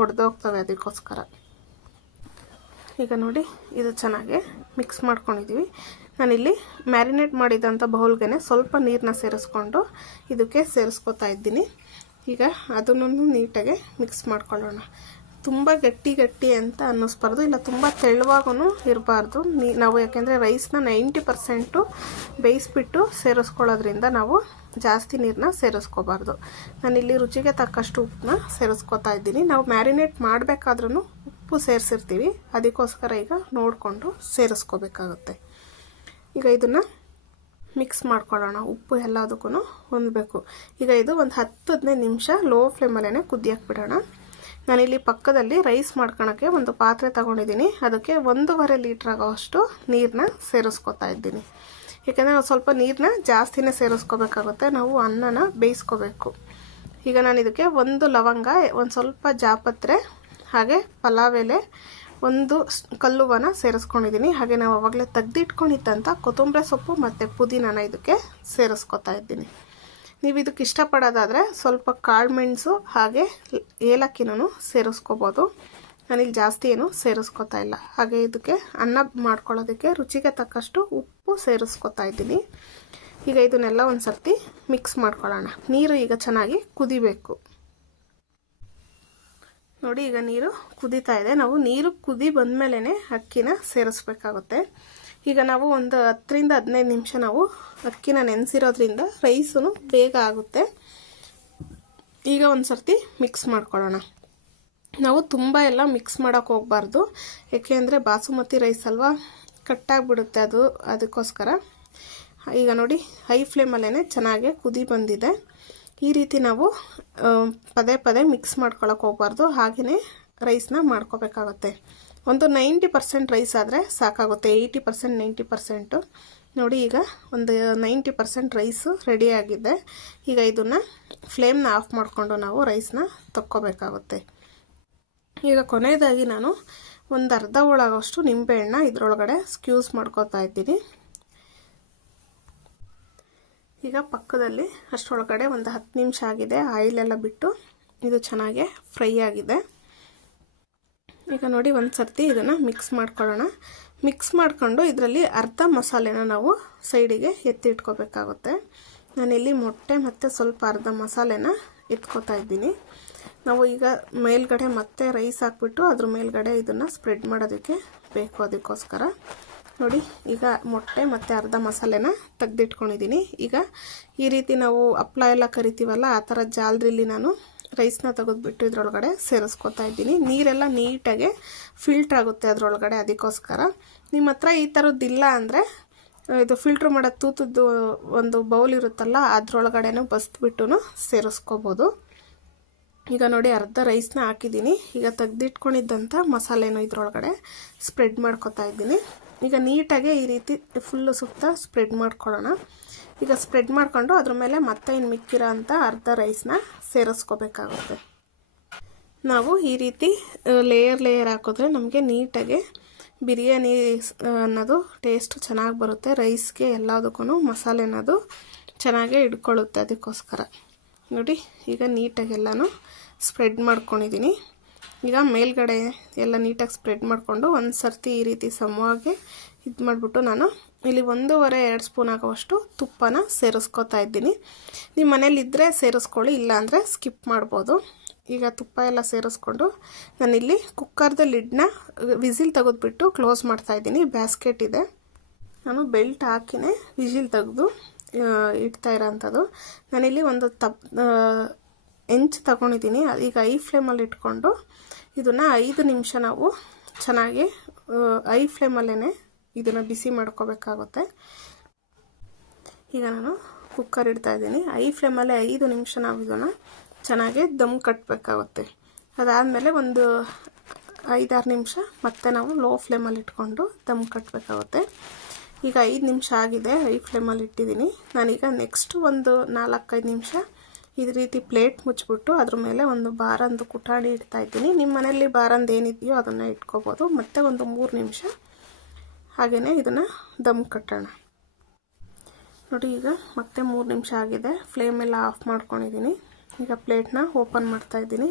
ಒಡೆದೋಗ್ತವೆ, ಅದಕ್ಕೋಸ್ಕರ. ಈಗ ನೋಡಿ, ಇದು ಚೆನ್ನಾಗಿ ಮಿಕ್ಸ್ ಮಾಡ್ಕೊಂಡಿದ್ದೀವಿ. ನಾನಿಲ್ಲಿ ಮ್ಯಾರಿನೇಟ್ ಮಾಡಿದಂಥ ಬೌಲ್ಗೆ ಸ್ವಲ್ಪ ನೀರನ್ನ ಸೇರಿಸ್ಕೊಂಡು ಇದಕ್ಕೆ ಸೇರಿಸ್ಕೊತಾ ಇದ್ದೀನಿ. ಈಗ ಅದನ್ನು ನೀಟಾಗಿ ಮಿಕ್ಸ್ ಮಾಡ್ಕೊಳ್ಳೋಣ. ತುಂಬ ಗಟ್ಟಿ ಅಂತ ಅನ್ನಿಸ್ಬಾರ್ದು, ಇಲ್ಲ ತುಂಬ ತೆಳುವಾಗೂ ಇರಬಾರ್ದು. ನಾವು ಯಾಕೆಂದರೆ ರೈಸ್ನ 90% ಬೇಯಿಸ್ಬಿಟ್ಟು ಸೇರಿಸ್ಕೊಳ್ಳೋದ್ರಿಂದ ನಾವು ಜಾಸ್ತಿ ನೀರನ್ನ ಸೇರಿಸ್ಕೋಬಾರ್ದು. ನಾನಿಲ್ಲಿ ರುಚಿಗೆ ತಕ್ಕಷ್ಟು ಉಪ್ಪನ್ನ ಸೇರಿಸ್ಕೊತಾ ಇದ್ದೀನಿ. ನಾವು ಮ್ಯಾರಿನೇಟ್ ಮಾಡಬೇಕಾದ್ರೂ ಉಪ್ಪು ಸೇರಿಸಿರ್ತೀವಿ, ಅದಕ್ಕೋಸ್ಕರ ಈಗ ನೋಡಿಕೊಂಡು ಸೇರಿಸ್ಕೋಬೇಕಾಗುತ್ತೆ. ಈಗ ಇದನ್ನು ಮಿಕ್ಸ್ ಮಾಡ್ಕೊಳ್ಳೋಣ. ಉಪ್ಪು ಎಲ್ಲದಕ್ಕೂ ಹೊಂದಬೇಕು. ಈಗ ಇದು ಒಂದು 10-15 ನಿಮಿಷ ಲೋ ಫ್ಲೇಮಲ್ಲೇ ಕುದಿಯಕ್ಕೆ ಬಿಡೋಣ. ನಾನಿಲ್ಲಿ ಪಕ್ಕದಲ್ಲಿ ರೈಸ್ ಮಾಡ್ಕೊಳಕ್ಕೆ ಒಂದು ಪಾತ್ರೆ ತಗೊಂಡಿದ್ದೀನಿ. ಅದಕ್ಕೆ 1.5 ಲೀಟ್ರ್ ಆಗೋಷ್ಟು ನೀರನ್ನ ಸೇರಿಸ್ಕೊತಾ ಇದ್ದೀನಿ. ಯಾಕೆಂದರೆ ನಾವು ಸ್ವಲ್ಪ ನೀರನ್ನ ಜಾಸ್ತಿನೇ ಸೇರಿಸ್ಕೋಬೇಕಾಗುತ್ತೆ, ನಾವು ಅನ್ನನ ಬೇಯಿಸ್ಕೋಬೇಕು. ಈಗ ನಾನು ಇದಕ್ಕೆ 1 ಲವಂಗ, ಒಂದು ಸ್ವಲ್ಪ ಜಾಪತ್ರೆ, ಹಾಗೆ ಪಲಾವ್ ಎಲೆ, 1 ಕಲ್ಲುವನ ಸೇರಿಸ್ಕೊಂಡಿದ್ದೀನಿ. ಹಾಗೆ ನಾವು ಆವಾಗಲೇ ತೆಗೆದಿಟ್ಕೊಂಡಿದ್ದಂಥ ಕೊತ್ತಂಬರಿ ಸೊಪ್ಪು ಮತ್ತು ಪುದೀನನ ಇದಕ್ಕೆ ಸೇರಿಸ್ಕೊತಾ ಇದ್ದೀನಿ. ನೀವು ಇದಕ್ಕೆ ಇಷ್ಟಪಡೋದಾದರೆ ಸ್ವಲ್ಪ ಕಾಳುಮೆಣಸು ಹಾಗೆ ಏಲಕ್ಕಿನೂ ಸೇರಿಸ್ಕೋಬೋದು. ನಾನಿಲ್ಲಿ ಜಾಸ್ತಿ ಏನು ಸೇರಿಸ್ಕೊತಾ ಇಲ್ಲ. ಹಾಗೆ ಇದಕ್ಕೆ ಅನ್ನ ಮಾಡ್ಕೊಳ್ಳೋದಕ್ಕೆ ರುಚಿಗೆ ತಕ್ಕಷ್ಟು ಉಪ್ಪು ಸೇರಿಸ್ಕೊತಾ ಇದ್ದೀನಿ. ಈಗ ಇದನ್ನೆಲ್ಲ ಒಂದು ಸರ್ತಿ ಮಿಕ್ಸ್ ಮಾಡ್ಕೊಳ್ಳೋಣ. ನೀರು ಈಗ ಚೆನ್ನಾಗಿ ಕುದಿಬೇಕು. ನೋಡಿ, ಈಗ ನೀರು ಕುದೀತಾ ಇದೆ. ನಾವು ನೀರು ಕುದಿ ಬಂದಮೇಲೆ ಅಕ್ಕಿನ ಸೇರಿಸ್ಬೇಕಾಗುತ್ತೆ. ಈಗ ನಾವು ಒಂದು 10 ರಿಂದ 15 ನಿಮಿಷ ನಾವು ಅಕ್ಕಿನ ನೆನೆಸಿರೋದ್ರಿಂದ ರೈಸು ಬೇಗ ಆಗುತ್ತೆ. ಈಗ ಒಂದು ಸರ್ತಿ ಮಿಕ್ಸ್ ಮಾಡ್ಕೊಳ್ಳೋಣ. ನಾವು ತುಂಬ ಎಲ್ಲ ಮಿಕ್ಸ್ ಮಾಡೋಕ್ಕೆ ಹೋಗಬಾರ್ದು, ಏಕೆಂದರೆ ಬಾಸುಮತಿ ರೈಸ್ ಅಲ್ವಾ, ಕಟ್ಟಾಗಿಬಿಡುತ್ತೆ ಅದು, ಅದಕ್ಕೋಸ್ಕರ. ಈಗ ನೋಡಿ, ಹೈ ಫ್ಲೇಮಲ್ಲೇ ಚೆನ್ನಾಗಿ ಕುದಿ ಬಂದಿದೆ. ಈ ರೀತಿ ನಾವು ಪದೇ ಮಿಕ್ಸ್ ಮಾಡ್ಕೊಳಕ್ಕೆ ಹೋಗಬಾರ್ದು, ಹಾಗೆಯೇ ರೈಸ್ನ ಮಾಡ್ಕೋಬೇಕಾಗುತ್ತೆ. ಒಂದು 90% ರೈಸ್ ಆದರೆ ಸಾಕಾಗುತ್ತೆ, 80% 90%. ನೋಡಿ, ಈಗ ಒಂದು 90% ರೈಸು ರೆಡಿಯಾಗಿದೆ. ಈಗ ಇದನ್ನು ಫ್ಲೇಮ್ನ ಆಫ್ ಮಾಡಿಕೊಂಡು ನಾವು ರೈಸ್ನ ತಕ್ಕೋಬೇಕಾಗುತ್ತೆ. ಈಗ ಕೊನೆಯದಾಗಿ ನಾನು ಒಂದು ಅರ್ಧ ಹೋಳಾಗೋಷ್ಟು ನಿಂಬೆಹಣ್ಣ ಇದರೊಳಗಡೆ ಸ್ಕ್ಯೂಸ್ ಮಾಡ್ಕೋತಾ ಇದ್ದೀನಿ. ಈಗ ಪಕ್ಕದಲ್ಲಿ ಅಷ್ಟರೊಳಗಡೆ ಒಂದು 10 ನಿಮಿಷ ಆಗಿದೆ, ಆಯಿಲೆಲ್ಲ ಬಿಟ್ಟು ಇದು ಚೆನ್ನಾಗಿ ಫ್ರೈ ಆಗಿದೆ. ಈಗ ನೋಡಿ, ಒಂದು ಸರ್ತಿ ಇದನ್ನು ಮಿಕ್ಸ್ ಮಾಡ್ಕೊಳ್ಳೋಣ. ಮಿಕ್ಸ್ ಮಾಡಿಕೊಂಡು ಇದರಲ್ಲಿ ಅರ್ಧ ಮಸಾಲೆನ ನಾವು ಸೈಡಿಗೆ ಎತ್ತಿಟ್ಕೋಬೇಕಾಗುತ್ತೆ. ನಾನಿಲ್ಲಿ ಮೊಟ್ಟೆ ಮತ್ತು ಸ್ವಲ್ಪ ಅರ್ಧ ಮಸಾಲೆನ ಎತ್ಕೋತಾ ಇದ್ದೀನಿ. ನಾವು ಈಗ ಮೇಲ್ಗಡೆ ಮತ್ತೆ ರೈಸ್ ಹಾಕ್ಬಿಟ್ಟು ಅದ್ರ ಮೇಲ್ಗಡೆ ಇದನ್ನು ಸ್ಪ್ರೆಡ್ ಮಾಡೋದಕ್ಕೆ ಬೇಕು, ಅದಕ್ಕೋಸ್ಕರ. ನೋಡಿ ಈಗ ಮೊಟ್ಟೆ ಮತ್ತು ಅರ್ಧ ಮಸಾಲೆನ ತೆಗೆದಿಟ್ಕೊಂಡಿದ್ದೀನಿ. ಈಗ ಈ ರೀತಿ ನಾವು ಹಪ್ಪಳ ಎಲ್ಲ ಕರಿತೀವಲ್ಲ ಆ ಥರ ಜಾಲರಿಲಿ ನಾನು ರೈಸ್ನ ತೆಗೆದುಬಿಟ್ಟು ಇದರೊಳಗಡೆ ಸೇರಿಸ್ಕೊತಾ ಇದ್ದೀನಿ. ನೀರೆಲ್ಲ ನೀಟಾಗಿ ಫಿಲ್ಟ್ರ್ ಆಗುತ್ತೆ ಅದರೊಳಗಡೆ, ಅದಕ್ಕೋಸ್ಕರ ನಿಮ್ಮ ಹತ್ರ ಈ ಥರದ್ದಿಲ್ಲ ಅಂದರೆ ಇದು ಫಿಲ್ಟ್ರ್ ಮಾಡೋ ತೂತದ್ದು ಒಂದು ಬೌಲ್ ಇರುತ್ತಲ್ಲ ಅದರೊಳಗಡೆನೂ ಬಸ್ಬಿಟ್ಟು ಸೇರಿಸ್ಕೋಬೋದು. ಈಗ ನೋಡಿ ಅರ್ಧ ರೈಸ್ನ ಹಾಕಿದ್ದೀನಿ. ಈಗ ತೆಗೆದಿಟ್ಕೊಂಡಿದ್ದಂಥ ಮಸಾಲೆನೂ ಇದರೊಳಗಡೆ ಸ್ಪ್ರೆಡ್ ಮಾಡ್ಕೊತಾ ಇದ್ದೀನಿ. ಈಗ ನೀಟಾಗಿ ಈ ರೀತಿ ಫುಲ್ಲು ಸುತ್ತ ಸ್ಪ್ರೆಡ್ ಮಾಡ್ಕೊಳ್ಳೋಣ. ಈಗ ಸ್ಪ್ರೆಡ್ ಮಾಡ್ಕೊಂಡು ಅದ್ರ ಮೇಲೆ ಮತ್ತೆ ಇನ್ನು ಮಿಕ್ಕಿರೋ ಅಂಥ ಅರ್ಧ ರೈಸ್ನ ಸೇರಿಸ್ಕೋಬೇಕಾಗುತ್ತೆ. ನಾವು ಈ ರೀತಿ ಲೇಯರ್ ಹಾಕಿದ್ರೆ ನಮಗೆ ನೀಟಾಗಿ ಬಿರಿಯಾನಿ ಅನ್ನೋದು ಟೇಸ್ಟ್ ಚೆನ್ನಾಗಿ ಬರುತ್ತೆ. ರೈಸ್ಗೆ ಎಲ್ಲದಕ್ಕೂ ಮಸಾಲೆ ಅನ್ನೋದು ಚೆನ್ನಾಗೇ ಹಿಡ್ಕೊಳ್ಳುತ್ತೆ. ಅದಕ್ಕೋಸ್ಕರ ನೋಡಿ ಈಗ ನೀಟಾಗಿ ಎಲ್ಲನೂ ಸ್ಪ್ರೆಡ್ ಮಾಡ್ಕೊಂಡಿದ್ದೀನಿ. ಈಗ ಮೇಲ್ಗಡೆ ಎಲ್ಲ ನೀಟಾಗಿ ಸ್ಪ್ರೆಡ್ ಮಾಡಿಕೊಂಡು ಒಂದು ಸರ್ತಿ ಈ ರೀತಿ ಸಮವಾಗಿ ಇದು ಮಾಡಿಬಿಟ್ಟು ನಾನು ಇಲ್ಲಿ 1.5-2 ಸ್ಪೂನ್ ಆಗುವಷ್ಟು ತುಪ್ಪನ ಸೇರಿಸ್ಕೊತಾ ಇದ್ದೀನಿ. ನಿಮ್ಮ ಮನೇಲಿದ್ದರೆ ಸೇರಿಸ್ಕೊಳ್ಳಿ, ಇಲ್ಲಾಂದರೆ ಸ್ಕಿಪ್ ಮಾಡ್ಬೋದು. ಈಗ ತುಪ್ಪ ಎಲ್ಲ ಸೇರಿಸ್ಕೊಂಡು ನಾನಿಲ್ಲಿ ಕುಕ್ಕರ್ದ ಲಿಡ್ನ ವಿಸಿಲ್ ತೆಗೆದುಬಿಟ್ಟು ಕ್ಲೋಸ್ ಮಾಡ್ತಾಯಿದ್ದೀನಿ. ಬ್ಯಾಸ್ಕೆಟ್ ಇದೆ, ನಾನು ಬೆಲ್ಟ್ ಹಾಕಿನೇ ವಿಸಿಲ್ ತೆಗೆದು ಇಡ್ತಾ ಇರೋಂಥದ್ದು. ನಾನಿಲ್ಲಿ ಒಂದು ಹೆಂಚು ತಗೊಂಡಿದ್ದೀನಿ. ಈಗ ಐ ಫ್ಲೇಮಲ್ಲಿ ಇಟ್ಕೊಂಡು ಇದನ್ನು 5 ನಿಮಿಷ ನಾವು ಚೆನ್ನಾಗಿ ಐ ಫ್ಲೇಮಲ್ಲೇ ಇದನ್ನು ಬಿಸಿ ಮಾಡ್ಕೋಬೇಕಾಗುತ್ತೆ. ಈಗ ನಾನು ಕುಕ್ಕರ್ ಇಡ್ತಾ ಇದ್ದೀನಿ. ಐ ಫ್ಲೇಮಲ್ಲೇ 5 ನಿಮಿಷ ನಾವು ಇದನ್ನು ಚೆನ್ನಾಗಿ ದಮ್ ಕಟ್ಟಬೇಕಾಗುತ್ತೆ. ಅದಾದಮೇಲೆ ಒಂದು 5-6 ನಿಮಿಷ ಮತ್ತೆ ನಾವು ಲೋ ಫ್ಲೇಮಲ್ಲಿ ಇಟ್ಕೊಂಡು ದಮ್ ಕಟ್ಟಬೇಕಾಗುತ್ತೆ. ಈಗ 5 ನಿಮಿಷ ಆಗಿದೆ, ಐ ಫ್ಲೇಮಲ್ಲಿ ಇಟ್ಟಿದ್ದೀನಿ. ನಾನೀಗ ನೆಕ್ಸ್ಟ್ ಒಂದು 4-5 ನಿಮಿಷ ಈ ರೀತಿ ಪ್ಲೇಟ್ ಮುಚ್ಚಿಬಿಟ್ಟು ಅದ್ರ ಮೇಲೆ ಒಂದು ಬಾರಂದು ಕುಟಾಣಿ ಇಡ್ತಾ ಇದ್ದೀನಿ. ನಿಮ್ಮ ಮನೆಯಲ್ಲಿ ಬಾರಂದು ಏನಿದೆಯೋ ಅದನ್ನು ಇಟ್ಕೋಬೋದು. ಮತ್ತೆ ಒಂದು 3 ನಿಮಿಷ ಹಾಗೆಯೇ ಇದನ್ನು ದಮ್ ಕಟ್ಟೋಣ. ನೋಡಿ ಈಗ ಮತ್ತೆ 3 ನಿಮಿಷ ಆಗಿದೆ, ಫ್ಲೇಮೆಲ್ಲ ಆಫ್ ಮಾಡ್ಕೊಂಡಿದ್ದೀನಿ. ಈಗ ಪ್ಲೇಟ್ನ ಓಪನ್ ಮಾಡ್ತಾ ಇದ್ದೀನಿ.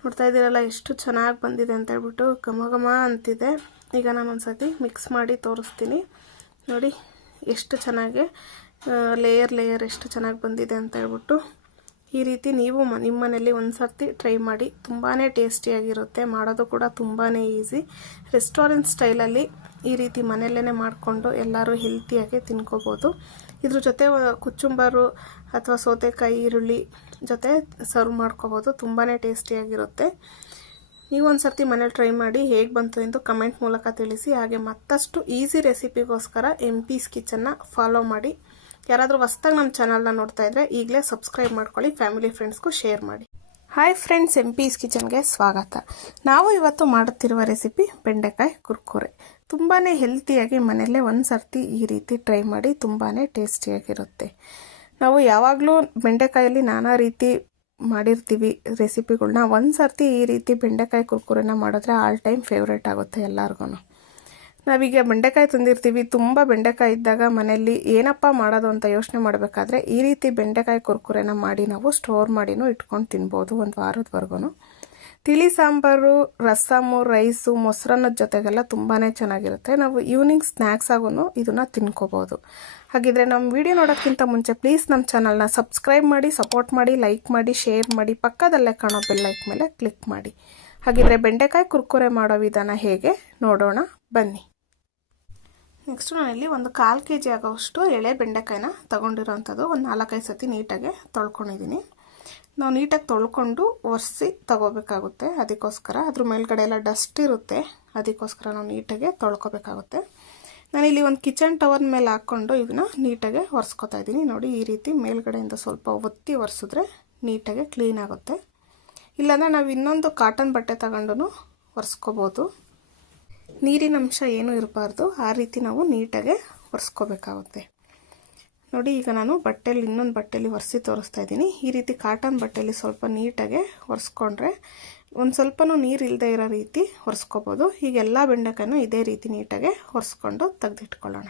ನೋಡ್ತಾ ಇದ್ದೀರಲ್ಲ ಎಷ್ಟು ಚೆನ್ನಾಗಿ ಬಂದಿದೆ ಅಂತ ಹೇಳ್ಬಿಟ್ಟು ಘಮ ಅಂತಿದೆ. ಈಗ ನಾನು ಒಂದು ಸತಿ ಮಿಕ್ಸ್ ಮಾಡಿ ತೋರಿಸ್ತೀನಿ. ನೋಡಿ ಎಷ್ಟು ಚೆನ್ನಾಗಿ ಲೇಯರ್ ಎಷ್ಟು ಚೆನ್ನಾಗಿ ಬಂದಿದೆ ಅಂತ ಹೇಳ್ಬಿಟ್ಟು. ಈ ರೀತಿ ನೀವು ನಿಮ್ಮ ಮನೇಲಿ ಒಂದು ಸರ್ತಿ ಟ್ರೈ ಮಾಡಿ, ತುಂಬಾ ಟೇಸ್ಟಿಯಾಗಿರುತ್ತೆ. ಮಾಡೋದು ಕೂಡ ತುಂಬಾ ಈಸಿ. ರೆಸ್ಟೋರೆಂಟ್ ಸ್ಟೈಲಲ್ಲಿ ಈ ರೀತಿ ಮನೆಯಲ್ಲೇ ಮಾಡಿಕೊಂಡು ಎಲ್ಲರೂ ಹೆಲ್ತಿಯಾಗಿ ತಿನ್ಕೋಬೋದು. ಇದ್ರ ಜೊತೆ ಕುಚ್ಚುಂಬರು ಅಥವಾ ಸೌತೆಕಾಯಿ ಈರುಳ್ಳಿ ಜೊತೆ ಸರ್ವ್ ಮಾಡ್ಕೋಬೋದು. ತುಂಬಾ ಟೇಸ್ಟಿಯಾಗಿರುತ್ತೆ. ನೀವು ಒಂದು ಸರ್ತಿ ಮನೇಲಿ ಟ್ರೈ ಮಾಡಿ ಹೇಗೆ ಬಂತು ಎಂದು ಕಮೆಂಟ್ ಮೂಲಕ ತಿಳಿಸಿ. ಹಾಗೆ ಮತ್ತಷ್ಟು ಈಸಿ ರೆಸಿಪಿಗೋಸ್ಕರ MP's ಕಿಚನ್ನ ಫಾಲೋ ಮಾಡಿ. ಯಾರಾದರೂ ಹೊಸ್ದಾಗಿ ನಮ್ಮ ಚಾನಲ್ನ ನೋಡ್ತಾ ಇದ್ದರೆ ಈಗಲೇ ಸಬ್ಸ್ಕ್ರೈಬ್ ಮಾಡ್ಕೊಳ್ಳಿ, ಫ್ಯಾಮಿಲಿ ಫ್ರೆಂಡ್ಸ್ಗೂ ಶೇರ್ ಮಾಡಿ. ಹಾಯ್ ಫ್ರೆಂಡ್ಸ್, MP's ಕಿಚನ್ಗೆ ಸ್ವಾಗತ. ನಾವು ಇವತ್ತು ಮಾಡುತ್ತಿರುವ ರೆಸಿಪಿ ಬೆಂಡೆಕಾಯಿ ಕುರ್ಕುರೆ. ತುಂಬಾ ಹೆಲ್ತಿಯಾಗಿ ಮನೆಯಲ್ಲೇ ಒಂದು ಸರ್ತಿ ಈ ರೀತಿ ಟ್ರೈ ಮಾಡಿ, ತುಂಬಾ ಟೇಸ್ಟಿಯಾಗಿರುತ್ತೆ. ನಾವು ಯಾವಾಗಲೂ ಬೆಂಡೆಕಾಯಲ್ಲಿ ನಾನಾ ರೀತಿ ಮಾಡಿರ್ತೀವಿ ರೆಸಿಪಿಗಳನ್ನ. ಒಂದು ಸರ್ತಿ ಈ ರೀತಿ ಬೆಂಡೆಕಾಯಿ ಕುರ್ಕುರೆನ ಮಾಡಿದ್ರೆ ಆಲ್ ಟೈಮ್ ಫೇವ್ರೇಟ್ ಆಗುತ್ತೆ ಎಲ್ಲರಿಗೂ. ನಾವೀಗ ಬೆಂಡೆಕಾಯಿ ತಂದಿರ್ತೀವಿ, ತುಂಬ ಬೆಂಡೆಕಾಯಿ ಇದ್ದಾಗ ಮನೆಯಲ್ಲಿ ಏನಪ್ಪ ಮಾಡೋದು ಅಂತ ಯೋಚನೆ ಮಾಡಬೇಕಾದ್ರೆ ಈ ರೀತಿ ಬೆಂಡೆಕಾಯಿ ಕುರ್ಕುರೆನ ಮಾಡಿ ನಾವು ಸ್ಟೋರ್ ಮಾಡಿನೂ ಇಟ್ಕೊಂಡು ತಿನ್ಬೋದು 1 ವಾರದವರೆಗೂ. ತಿಳಿ ಸಾಂಬಾರು, ರಸಮು, ರೈಸು, ಮೊಸರನ್ನದ ಜೊತೆಗೆಲ್ಲ ತುಂಬಾ ಚೆನ್ನಾಗಿರುತ್ತೆ. ನಾವು ಈವ್ನಿಂಗ್ ಸ್ನ್ಯಾಕ್ಸ್ ಆಗೂ ಇದನ್ನು ತಿನ್ಕೋಬೋದು. ಹಾಗಿದ್ರೆ ನಮ್ಮ ವಿಡಿಯೋ ನೋಡೋಕ್ಕಿಂತ ಮುಂಚೆ ಪ್ಲೀಸ್ ನಮ್ಮ ಚಾನಲ್ನ ಸಬ್ಸ್ಕ್ರೈಬ್ ಮಾಡಿ, ಸಪೋರ್ಟ್ ಮಾಡಿ, ಲೈಕ್ ಮಾಡಿ, ಶೇರ್ ಮಾಡಿ, ಪಕ್ಕದಲ್ಲೇ ಕಾಣೋ ಬೆಲ್ ಲೈಕ್ ಮೇಲೆ ಕ್ಲಿಕ್ ಮಾಡಿ. ಹಾಗಿದ್ರೆ ಬೆಂಡೆಕಾಯಿ ಕುರ್ಕುರೆ ಮಾಡೋ ವಿಧಾನ ಹೇಗೆ ನೋಡೋಣ ಬನ್ನಿ. ನೆಕ್ಸ್ಟು ನಾನಿಲ್ಲಿ ಒಂದು 1/4 kg ಆಗೋಷ್ಟು ಎಳೆ ಬೆಂಡೆಕಾಯಿನ ತೊಗೊಂಡಿರೋವಂಥದ್ದು ಒಂದು 4-5 ಸತಿ ನೀಟಾಗಿ ತೊಳ್ಕೊಂಡಿದ್ದೀನಿ. ನಾವು ನೀಟಾಗಿ ತೊಳ್ಕೊಂಡು ಒರೆಸಿ ತಗೋಬೇಕಾಗುತ್ತೆ. ಅದಕ್ಕೋಸ್ಕರ ಅದ್ರ ಮೇಲ್ಗಡೆ ಎಲ್ಲ ಡಸ್ಟ್ ಇರುತ್ತೆ, ಅದಕ್ಕೋಸ್ಕರ ನಾವು ನೀಟಾಗಿ ತೊಳ್ಕೊಬೇಕಾಗುತ್ತೆ. ನಾನಿಲ್ಲಿ ಒಂದು ಕಿಚನ್ ಟವರ್ ಮೇಲೆ ಹಾಕ್ಕೊಂಡು ಇದನ್ನು ನೀಟಾಗಿ ಒರೆಸ್ಕೊತಾ ಇದ್ದೀನಿ. ನೋಡಿ ಈ ರೀತಿ ಮೇಲ್ಗಡೆಯಿಂದ ಸ್ವಲ್ಪ ಒತ್ತಿ ಒರೆಸಿದ್ರೆ ನೀಟಾಗಿ ಕ್ಲೀನ್ ಆಗುತ್ತೆ. ಇಲ್ಲಾಂದರೆ ನಾವು ಇನ್ನೊಂದು ಕಾಟನ್ ಬಟ್ಟೆ ತಗೊಂಡು ಒರೆಸ್ಕೋಬೋದು. ನೀರಿನ ಅಂಶ ಏನೂ ಇರಬಾರ್ದು, ಆ ರೀತಿ ನಾವು ನೀಟಾಗಿ ಒರೆಸ್ಕೋಬೇಕಾಗುತ್ತೆ. ನೋಡಿ ಈಗ ನಾನು ಬಟ್ಟೆಲಿ ಇನ್ನೊಂದು ಬಟ್ಟೆಲಿ ಒರೆಸಿ ತೋರಿಸ್ತಾ ಇದ್ದೀನಿ. ಈ ರೀತಿ ಕಾಟನ್ ಬಟ್ಟೆಲಿ ಸ್ವಲ್ಪ ನೀಟಾಗಿ ಒರೆಸ್ಕೊಂಡ್ರೆ ಒಂದು ಸ್ವಲ್ಪನೂ ನೀರು ಇಲ್ಲದೆ ಇರೋ ರೀತಿ ಒರೆಸ್ಕೋಬೋದು. ಈಗ ಎಲ್ಲ ಬೆಂಡೆಕಾಯನ್ನು ಇದೇ ರೀತಿ ನೀಟಾಗಿ ಒರೆಸ್ಕೊಂಡು ತೆಗೆದಿಟ್ಕೊಳ್ಳೋಣ.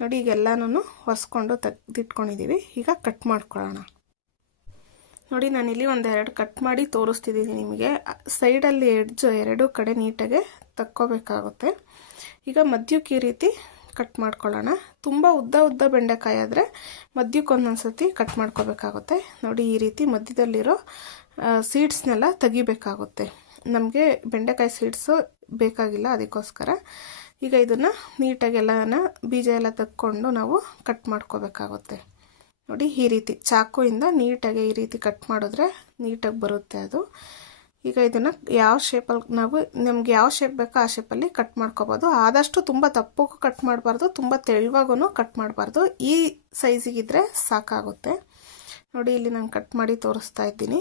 ನೋಡಿ ಈಗೆಲ್ಲನೂ ಒರೆಸ್ಕೊಂಡು ತೆಗೆದಿಟ್ಕೊಂಡಿದ್ದೀವಿ. ಈಗ ಕಟ್ ಮಾಡ್ಕೊಳ್ಳೋಣ. ನೋಡಿ ನಾನಿಲ್ಲಿ 1-2 ಕಟ್ ಮಾಡಿ ತೋರಿಸ್ತಿದ್ದೀನಿ ನಿಮಗೆ. ಸೈಡಲ್ಲಿ ಎಡ್ಜು 2 ಕಡೆ ನೀಟಾಗಿ ತಕ್ಕೋಬೇಕಾಗುತ್ತೆ. ಈಗ ಮಧ್ಯಕ್ಕೆ ಈ ರೀತಿ ಕಟ್ ಮಾಡ್ಕೊಳ್ಳೋಣ. ತುಂಬ ಉದ್ದ ಬೆಂಡೆಕಾಯಿ ಆದರೆ ಮಧ್ಯಕ್ಕೆ ಒಂದೊಂದು ಸತಿ ಕಟ್ ಮಾಡ್ಕೋಬೇಕಾಗುತ್ತೆ. ನೋಡಿ ಈ ರೀತಿ ಮಧ್ಯದಲ್ಲಿರೋ ಸೀಡ್ಸ್ನೆಲ್ಲ ತೆಗಿಬೇಕಾಗುತ್ತೆ. ನಮಗೆ ಬೆಂಡೆಕಾಯಿ ಸೀಡ್ಸು ಬೇಕಾಗಿಲ್ಲ, ಅದಕ್ಕೋಸ್ಕರ ಈಗ ಇದನ್ನು ನೀಟಾಗೆಲ್ಲನ ಬೀಜ ಎಲ್ಲ ತೆಕ್ಕೊಂಡು ನಾವು ಕಟ್ ಮಾಡ್ಕೋಬೇಕಾಗುತ್ತೆ. ನೋಡಿ ಈ ರೀತಿ ಚಾಕುಯಿಂದ ನೀಟಾಗಿ ಈ ರೀತಿ ಕಟ್ ಮಾಡಿದ್ರೆ ನೀಟಾಗಿ ಬರುತ್ತೆ ಅದು. ಈಗ ಇದನ್ನು ಯಾವ ಶೇಪಲ್ಲಿ ನಮ್ಗೆ ಯಾವ ಶೇಪ್ ಬೇಕೋ ಆ ಶೇಪಲ್ಲಿ ಕಟ್ ಮಾಡ್ಕೋಬೋದು. ಆದಷ್ಟು ತುಂಬ ದಪ್ಪಕ್ಕೂ ಕಟ್ ಮಾಡಬಾರ್ದು, ತುಂಬ ತೆಳುವಾಗೂ ಕಟ್ ಮಾಡಬಾರ್ದು. ಈ ಸೈಜಿಗಿದ್ರೆ ಸಾಕಾಗುತ್ತೆ. ನೋಡಿ ಇಲ್ಲಿ ನಾನು ಕಟ್ ಮಾಡಿ ತೋರಿಸ್ತಾ ಇದ್ದೀನಿ.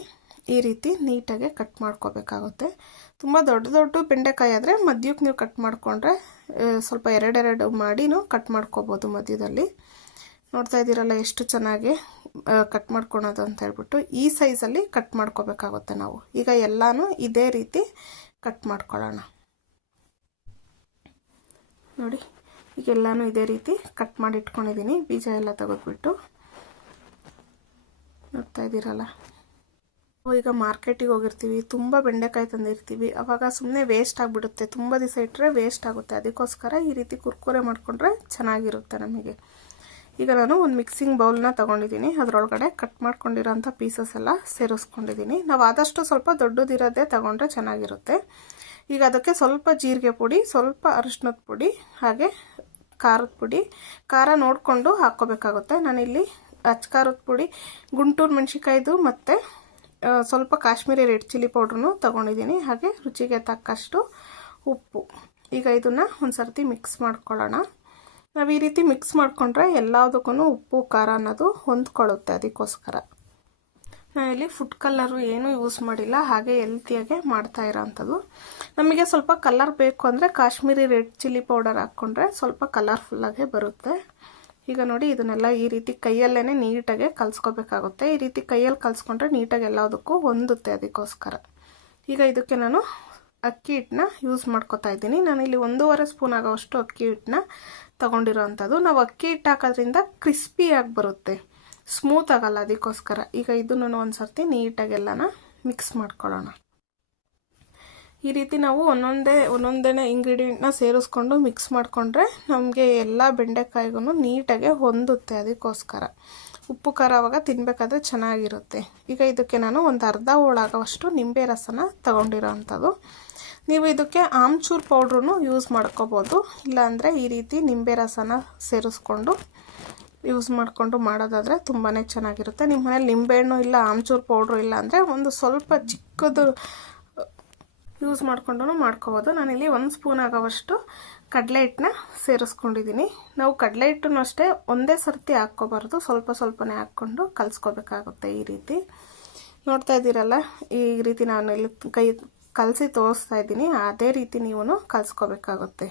ಈ ರೀತಿ ನೀಟಾಗಿ ಕಟ್ ಮಾಡ್ಕೋಬೇಕಾಗುತ್ತೆ. ತುಂಬ ದೊಡ್ಡ ದೊಡ್ಡ ಬೆಂಡೆಕಾಯಿ ಆದರೆ ಮಧ್ಯಕ್ಕೆ ನೀವು ಕಟ್ ಮಾಡಿಕೊಂಡ್ರೆ ಸ್ವಲ್ಪ ಎರಡೆರಡು ಮಾಡಿನೂ ಕಟ್ ಮಾಡ್ಕೋಬೋದು ಮಧ್ಯದಲ್ಲಿ. ನೋಡ್ತಾ ಇದ್ದೀರಲ್ಲ ಎಷ್ಟು ಚೆನ್ನಾಗಿ ಕಟ್ ಮಾಡ್ಕೊಳೋದು ಅಂತ ಹೇಳ್ಬಿಟ್ಟು. ಈ ಸೈಜಲ್ಲಿ ಕಟ್ ಮಾಡ್ಕೋಬೇಕಾಗುತ್ತೆ ನಾವು. ಈಗ ಎಲ್ಲನೂ ಇದೇ ರೀತಿ ಕಟ್ ಮಾಡ್ಕೊಳ್ಳೋಣ. ನೋಡಿ ಈಗ ಎಲ್ಲನೂ ಇದೇ ರೀತಿ ಕಟ್ ಮಾಡಿ ಇಟ್ಕೊಂಡಿದ್ದೀನಿ. ಬೀಜ ಎಲ್ಲ ತೆಗೆದ್ಬಿಟ್ಟು ನೋಡ್ತಾ ಇದ್ದೀರಲ್ಲ. ಈಗ ಮಾರ್ಕೆಟಿಗೆ ಹೋಗಿರ್ತೀವಿ, ತುಂಬ ಬೆಂಡೆಕಾಯಿ ತಂದಿರ್ತೀವಿ, ಅವಾಗ ಸುಮ್ಮನೆ ವೇಸ್ಟ್ ಆಗಿಬಿಡುತ್ತೆ. ತುಂಬ ದಿವಸ ಇಟ್ಟರೆ ವೇಸ್ಟ್ ಆಗುತ್ತೆ. ಅದಕ್ಕೋಸ್ಕರ ಈ ರೀತಿ ಕುರ್ಕುರೆ ಮಾಡಿಕೊಂಡ್ರೆ ಚೆನ್ನಾಗಿರುತ್ತೆ ನಮಗೆ. ಈಗ ನಾನು ಒಂದು ಮಿಕ್ಸಿಂಗ್ ಬೌಲ್ನ ತೊಗೊಂಡಿದ್ದೀನಿ. ಅದರೊಳಗಡೆ ಕಟ್ ಮಾಡ್ಕೊಂಡಿರೋಂಥ ಪೀಸಸ್ ಎಲ್ಲ ಸೇರಿಸ್ಕೊಂಡಿದ್ದೀನಿ. ನಾವು ಆದಷ್ಟು ಸ್ವಲ್ಪ ದೊಡ್ಡದಿರೋದೇ ತಗೊಂಡ್ರೆ ಚೆನ್ನಾಗಿರುತ್ತೆ. ಈಗ ಅದಕ್ಕೆ ಸ್ವಲ್ಪ ಜೀರಿಗೆ ಪುಡಿ, ಸ್ವಲ್ಪ ಅರಿಶಿನದ ಪುಡಿ, ಹಾಗೆ ಖಾರದ ಪುಡಿ, ಖಾರ ನೋಡಿಕೊಂಡು ಹಾಕ್ಕೋಬೇಕಾಗುತ್ತೆ. ನಾನಿಲ್ಲಿ ಅಚ್ಕಾರದ ಪುಡಿ, ಗುಂಟೂರು ಮೆಣಸಿನ್ಕಾಯ್ದು ಮತ್ತು ಸ್ವಲ್ಪ ಕಾಶ್ಮೀರಿ ರೆಡ್ ಚಿಲ್ಲಿ ಪೌಡ್ರನ್ನು ತೊಗೊಂಡಿದ್ದೀನಿ. ಹಾಗೆ ರುಚಿಗೆ ತಕ್ಕಷ್ಟು ಉಪ್ಪು. ಈಗ ಇದನ್ನು ಒಂದು ಸರ್ತಿ ಮಿಕ್ಸ್ ಮಾಡ್ಕೊಳ್ಳೋಣ. ನಾವು ಈ ರೀತಿ ಮಿಕ್ಸ್ ಮಾಡಿಕೊಂಡ್ರೆ ಎಲ್ಲದಕ್ಕೂ ಉಪ್ಪು ಖಾರ ಅನ್ನೋದು ಹೊಂದ್ಕೊಳ್ಳುತ್ತೆ. ಅದಕ್ಕೋಸ್ಕರ ನಾನಿಲ್ಲಿ ಫುಡ್ ಕಲರು ಏನೂ ಯೂಸ್ ಮಾಡಿಲ್ಲ, ಹಾಗೆ ಹೆಲ್ತಿಯಾಗೆ ಮಾಡ್ತಾ ಇರೋವಂಥದ್ದು. ನಮಗೆ ಸ್ವಲ್ಪ ಕಲರ್ ಬೇಕು ಅಂದರೆ ಕಾಶ್ಮೀರಿ ರೆಡ್ ಚಿಲ್ಲಿ ಪೌಡರ್ ಹಾಕ್ಕೊಂಡ್ರೆ ಸ್ವಲ್ಪ ಕಲರ್ಫುಲ್ಲಾಗೆ ಬರುತ್ತೆ. ಈಗ ನೋಡಿ ಇದನ್ನೆಲ್ಲ ಈ ರೀತಿ ಕೈಯಲ್ಲೇ ನೀಟಾಗೆ ಕಲಿಸ್ಕೋಬೇಕಾಗುತ್ತೆ. ಈ ರೀತಿ ಕೈಯಲ್ಲಿ ಕಲಿಸ್ಕೊಂಡ್ರೆ ನೀಟಾಗಿ ಎಲ್ಲದಕ್ಕೂ ಹೊಂದುತ್ತೆ. ಅದಕ್ಕೋಸ್ಕರ ಈಗ ಇದಕ್ಕೆ ನಾನು ಅಕ್ಕಿ ಹಿಟ್ಟನ್ನ ಯೂಸ್ ಮಾಡ್ಕೋತಾ ಇದ್ದೀನಿ. ನಾನಿಲ್ಲಿ 1.5 ಸ್ಪೂನ್ ಆಗೋವಷ್ಟು ಅಕ್ಕಿ ಹಿಟ್ಟನ್ನ ತೊಗೊಂಡಿರೋ ಅಂಥದ್ದು. ನಾವು ಅಕ್ಕಿ ಹಿಟ್ಟು ಹಾಕೋದ್ರಿಂದ ಕ್ರಿಸ್ಪಿಯಾಗಿ ಬರುತ್ತೆ, ಸ್ಮೂತ್ ಆಗಲ್ಲ. ಅದಕ್ಕೋಸ್ಕರ ಈಗ ಇದನ್ನು ಒಂದು ಸರ್ತಿ ನೀಟಾಗೆಲ್ಲನ ಮಿಕ್ಸ್ ಮಾಡ್ಕೊಳ್ಳೋಣ. ಈ ರೀತಿ ನಾವು ಒಂದೊಂದೇ ಇಂಗ್ರೀಡಿಯೆಂಟ್ನ ಸೇರಿಸ್ಕೊಂಡು ಮಿಕ್ಸ್ ಮಾಡಿಕೊಂಡ್ರೆ ನಮಗೆ ಎಲ್ಲ ಬೆಂಡೆಕಾಯಿಗೂ ನೀಟಾಗೆ ಹೊಂದುತ್ತೆ. ಅದಕ್ಕೋಸ್ಕರ ಉಪ್ಪು ಖಾರ ಆವಾಗ ತಿನ್ನಬೇಕಾದ್ರೆ ಚೆನ್ನಾಗಿರುತ್ತೆ. ಈಗ ಇದಕ್ಕೆ ನಾನು ಒಂದು ಅರ್ಧ ಹೋಳಾಗೋವಷ್ಟು ನಿಂಬೆ ರಸನ ತೊಗೊಂಡಿರೋ ಅಂಥದ್ದು. ನೀವು ಇದಕ್ಕೆ ಆಮ್ಚೂರ್ ಪೌಡ್ರೂ ಯೂಸ್ ಮಾಡ್ಕೋಬೋದು. ಇಲ್ಲಾಂದರೆ ಈ ರೀತಿ ನಿಂಬೆ ರಸನ ಸೇರಿಸ್ಕೊಂಡು ಯೂಸ್ ಮಾಡಿಕೊಂಡು ಮಾಡೋದಾದರೆ ತುಂಬಾ ಚೆನ್ನಾಗಿರುತ್ತೆ. ನಿಮ್ಮ ಮನೇಲಿ ನಿಂಬೆಹಣ್ಣು ಇಲ್ಲ, ಆಮ್ಚೂರ್ ಪೌಡ್ರು ಇಲ್ಲ ಅಂದರೆ ಒಂದು ಸ್ವಲ್ಪ ಚಿಕ್ಕದು ಯೂಸ್ ಮಾಡಿಕೊಂಡು ಮಾಡ್ಕೋಬೋದು. ನಾನಿಲ್ಲಿ 1 ಸ್ಪೂನ್ ಆಗೋವಷ್ಟು ಕಡಲೆ ಹಿಟ್ಟನ್ನ ಸೇರಿಸ್ಕೊಂಡಿದ್ದೀನಿ. ನಾವು ಕಡಲೆ ಹಿಟ್ಟನ್ನು ಅಷ್ಟೇ ಒಂದೇ ಸರ್ತಿ ಹಾಕ್ಕೋಬಾರ್ದು, ಸ್ವಲ್ಪ ಸ್ವಲ್ಪನೇ ಹಾಕ್ಕೊಂಡು ಕಲಿಸ್ಕೋಬೇಕಾಗುತ್ತೆ. ಈ ರೀತಿ ನೋಡ್ತಾ ಇದ್ದೀರಲ್ಲ, ಈ ರೀತಿ ನಾನು ಇಲ್ಲಿ ಕಲಸಿ ತೋರಿಸ್ತಾ ಇದ್ದೀನಿ. ಅದೇ ರೀತಿ ನೀವು ಕಲಿಸ್ಕೋಬೇಕಾಗುತ್ತೆ.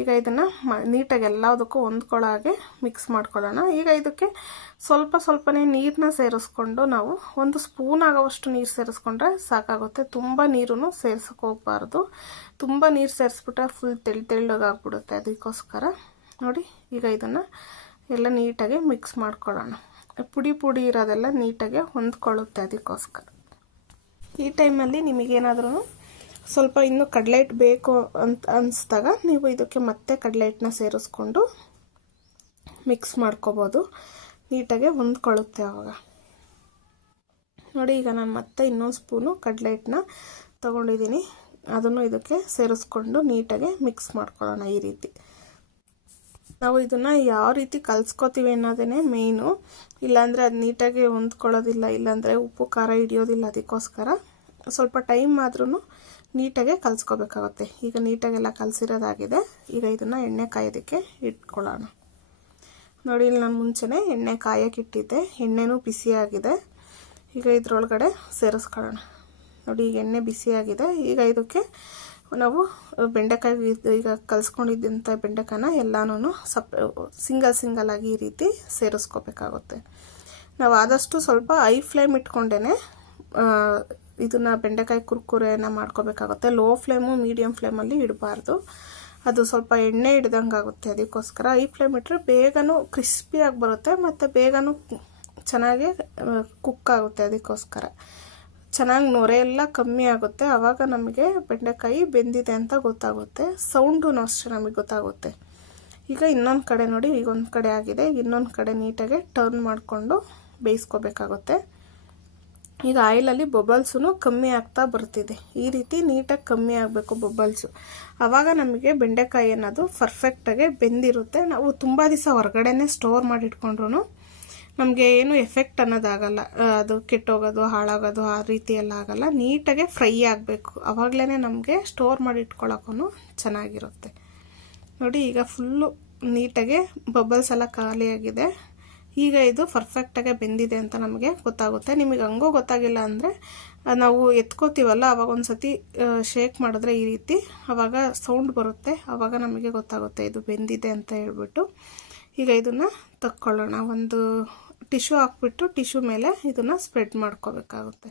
ಈಗ ಇದನ್ನು ನೀಟಾಗಿ ಎಲ್ಲದಕ್ಕೂ ಹೊಂದ್ಕೊಳ್ಳೋ ಹಾಗೆ ಮಿಕ್ಸ್ ಮಾಡ್ಕೊಳ್ಳೋಣ. ಈಗ ಇದಕ್ಕೆ ಸ್ವಲ್ಪನೇ ನೀರನ್ನ ಸೇರಿಸ್ಕೊಂಡು ನಾವು 1 ಸ್ಪೂನ್ ಆಗೋವಷ್ಟು ನೀರು ಸೇರಿಸ್ಕೊಂಡ್ರೆ ಸಾಕಾಗುತ್ತೆ. ತುಂಬ ನೀರನ್ನು ಸೇರ್ಸಕ್ಕೆ ಹೋಗಬಾರ್ದು. ತುಂಬ ನೀರು ಸೇರಿಸ್ಬಿಟ್ರೆ ಫುಲ್ ತೆಳ್ಳಗಾಗ್ಬಿಡುತ್ತೆ. ಅದಕ್ಕೋಸ್ಕರ ನೋಡಿ ಈಗ ಇದನ್ನು ಎಲ್ಲ ನೀಟಾಗಿ ಮಿಕ್ಸ್ ಮಾಡ್ಕೊಳ್ಳೋಣ. ಪುಡಿ ಇರೋದೆಲ್ಲ ನೀಟಾಗಿ ಹೊಂದ್ಕೊಳ್ಳುತ್ತೆ. ಅದಕ್ಕೋಸ್ಕರ ಈ ಟೈಮಲ್ಲಿ ನಿಮಗೇನಾದ್ರೂ ಸ್ವಲ್ಪ ಇನ್ನೂ ಕಡಲೆ ಹಿಟ್ಟು ಬೇಕು ಅಂತ ಅನಿಸ್ದಾಗ ನೀವು ಇದಕ್ಕೆ ಮತ್ತೆ ಕಡಲೆ ಹಿಟ್ಟನ್ನ ಸೇರಿಸ್ಕೊಂಡು ಮಿಕ್ಸ್ ಮಾಡ್ಕೋಬೋದು. ನೀಟಾಗೆ ಹೊಂದ್ಕೊಳ್ಳುತ್ತೆ ಆವಾಗ. ನೋಡಿ ಈಗ ನಾನು ಮತ್ತೆ ಇನ್ನೊಂದು ಸ್ಪೂನು ಕಡಲೆ ಹಿಟ್ಟನ್ನ ತೊಗೊಂಡಿದ್ದೀನಿ. ಅದನ್ನು ಇದಕ್ಕೆ ಸೇರಿಸ್ಕೊಂಡು ನೀಟಾಗೆ ಮಿಕ್ಸ್ ಮಾಡ್ಕೊಳ್ಳೋಣ. ಈ ರೀತಿ ನಾವು ಇದನ್ನು ಯಾವ ರೀತಿ ಕಲಿಸ್ಕೋತೀವಿ ಅನ್ನೋದೇ ಮೇಯ್ನು. ಇಲ್ಲಾಂದರೆ ಅದು ನೀಟಾಗಿ ಹೊಂದ್ಕೊಳ್ಳೋದಿಲ್ಲ, ಇಲ್ಲಾಂದರೆ ಉಪ್ಪು ಖಾರ ಹಿಡಿಯೋದಿಲ್ಲ. ಅದಕ್ಕೋಸ್ಕರ ಸ್ವಲ್ಪ ಟೈಮ್ ಆದ್ರೂ ನೀಟಾಗೆ ಕಲಿಸ್ಕೋಬೇಕಾಗುತ್ತೆ. ಈಗ ನೀಟಾಗೆಲ್ಲ ಕಲಸಿರೋದಾಗಿದೆ. ಈಗ ಇದನ್ನು ಎಣ್ಣೆ ಕಾಯೋದಕ್ಕೆ ಇಟ್ಕೊಳ್ಳೋಣ. ನೋಡಿ ಇಲ್ಲಿ ನಾನು ಮುಂಚೆನೇ ಎಣ್ಣೆ ಕಾಯೋಕ್ಕೆ ಇಟ್ಟಿದ್ದೆ, ಎಣ್ಣೆನೂ ಬಿಸಿಯಾಗಿದೆ. ಈಗ ಇದರೊಳಗಡೆ ಸೇರಿಸ್ಕೊಳ್ಳೋಣ. ನೋಡಿ ಈಗ ಎಣ್ಣೆ ಬಿಸಿಯಾಗಿದೆ. ಈಗ ಇದಕ್ಕೆ ನಾವು ಬೆಂಡೆಕಾಯಿ ಈಗ ಕಲಿಸ್ಕೊಂಡಿದ್ದಂಥ ಬೆಂಡೆಕಾಯಿನ ಎಲ್ಲನೂ ಸಿಂಗಲ್ ಆಗಿ ಈ ರೀತಿ ಸೇರಿಸ್ಕೋಬೇಕಾಗುತ್ತೆ. ನಾವು ಆದಷ್ಟು ಸ್ವಲ್ಪ ಹೈ ಫ್ಲೇಮ್ ಇಟ್ಕೊಂಡೇ ಇದನ್ನು ಬೆಂಡೆಕಾಯಿ ಕುರ್ಕುರೆನ ಮಾಡ್ಕೋಬೇಕಾಗುತ್ತೆ. ಲೋ ಫ್ಲೇಮು ಮೀಡಿಯಮ್ ಫ್ಲೇಮಲ್ಲಿ ಇಡಬಾರ್ದು, ಅದು ಸ್ವಲ್ಪ ಎಣ್ಣೆ ಹಿಡ್ದಂಗೆ ಆಗುತ್ತೆ. ಅದಕ್ಕೋಸ್ಕರ ಹೈ ಫ್ಲೇಮ್ ಇಟ್ಟರೆ ಬೇಗನೂ ಕ್ರಿಸ್ಪಿಯಾಗಿ ಬರುತ್ತೆ ಮತ್ತು ಬೇಗನೂ ಚೆನ್ನಾಗಿ ಕುಕ್ ಆಗುತ್ತೆ. ಅದಕ್ಕೋಸ್ಕರ ಚೆನ್ನಾಗಿ ನೊರೆ ಎಲ್ಲ ಕಮ್ಮಿ ಆಗುತ್ತೆ. ಆವಾಗ ನಮಗೆ ಬೆಂಡೆಕಾಯಿ ಬೆಂದಿದೆ ಅಂತ ಗೊತ್ತಾಗುತ್ತೆ. ಸೌಂಡು ಅಷ್ಟೇ ನಮಗೆ ಗೊತ್ತಾಗುತ್ತೆ. ಈಗ ಇನ್ನೊಂದು ಕಡೆ ನೋಡಿ, ಈಗ ಒಂದು ಕಡೆ ಆಗಿದೆ, ಇನ್ನೊಂದು ಕಡೆ ನೀಟಾಗಿ ಟರ್ನ್ ಮಾಡಿಕೊಂಡು ಬೇಯಿಸ್ಕೋಬೇಕಾಗುತ್ತೆ. ಈಗ ಆಯಿಲಲ್ಲಿ ಬಬಲ್ಸು ಕಮ್ಮಿ ಆಗ್ತಾ ಬರ್ತಿದೆ. ಈ ರೀತಿ ನೀಟಾಗಿ ಕಮ್ಮಿ ಆಗಬೇಕು ಬಬಲ್ಸು. ಆವಾಗ ನಮಗೆ ಬೆಂಡೆಕಾಯಿ ಅನ್ನೋದು ಪರ್ಫೆಕ್ಟಾಗಿ ಬೆಂದಿರುತ್ತೆ. ನಾವು ತುಂಬ ದಿವಸ ಹೊರಗಡೆನೇ ಸ್ಟೋರ್ ಮಾಡಿಟ್ಕೊಂಡ್ರು ನಮಗೆ ಏನು ಎಫೆಕ್ಟ್ ಅನ್ನೋದಾಗಲ್ಲ, ಅದು ಕೆಟ್ಟೋಗೋದು ಹಾಳಾಗೋದು ಆ ರೀತಿ ಎಲ್ಲ ಆಗಲ್ಲ. ನೀಟಾಗೆ ಫ್ರೈ ಆಗಬೇಕು, ಆವಾಗಲೇ ನಮಗೆ ಸ್ಟೋರ್ ಮಾಡಿ ಇಟ್ಕೊಳ್ಳೋಕ್ಕೂ ಚೆನ್ನಾಗಿರುತ್ತೆ. ನೋಡಿ ಈಗ ಫುಲ್ಲು ನೀಟಾಗೆ ಬಬಲ್ಸ್ ಎಲ್ಲ ಖಾಲಿಯಾಗಿದೆ. ಈಗ ಇದು ಪರ್ಫೆಕ್ಟಾಗಿ ಬೆಂದಿದೆ ಅಂತ ನಮಗೆ ಗೊತ್ತಾಗುತ್ತೆ. ನಿಮಗೆ ಹಂಗೂ ಗೊತ್ತಾಗಿಲ್ಲ ಅಂದರೆ ನಾವು ಎತ್ಕೋತೀವಲ್ಲ, ಆವಾಗ ಒಂದು ಸತಿ ಶೇಕ್ ಮಾಡಿದ್ರೆ ಈ ರೀತಿ ಆವಾಗ ಸೌಂಡ್ ಬರುತ್ತೆ, ಆವಾಗ ನಮಗೆ ಗೊತ್ತಾಗುತ್ತೆ ಇದು ಬೆಂದಿದೆ ಅಂತ ಹೇಳ್ಬಿಟ್ಟು. ಈಗ ಇದನ್ನು ತಕ್ಕೊಳ್ಳೋಣ. ಒಂದು ಟಿಶ್ಯೂ ಹಾಕ್ಬಿಟ್ಟು ಟಿಶ್ಯೂ ಮೇಲೆ ಇದನ್ನು ಸ್ಪ್ರೆಡ್ ಮಾಡ್ಕೋಬೇಕಾಗುತ್ತೆ.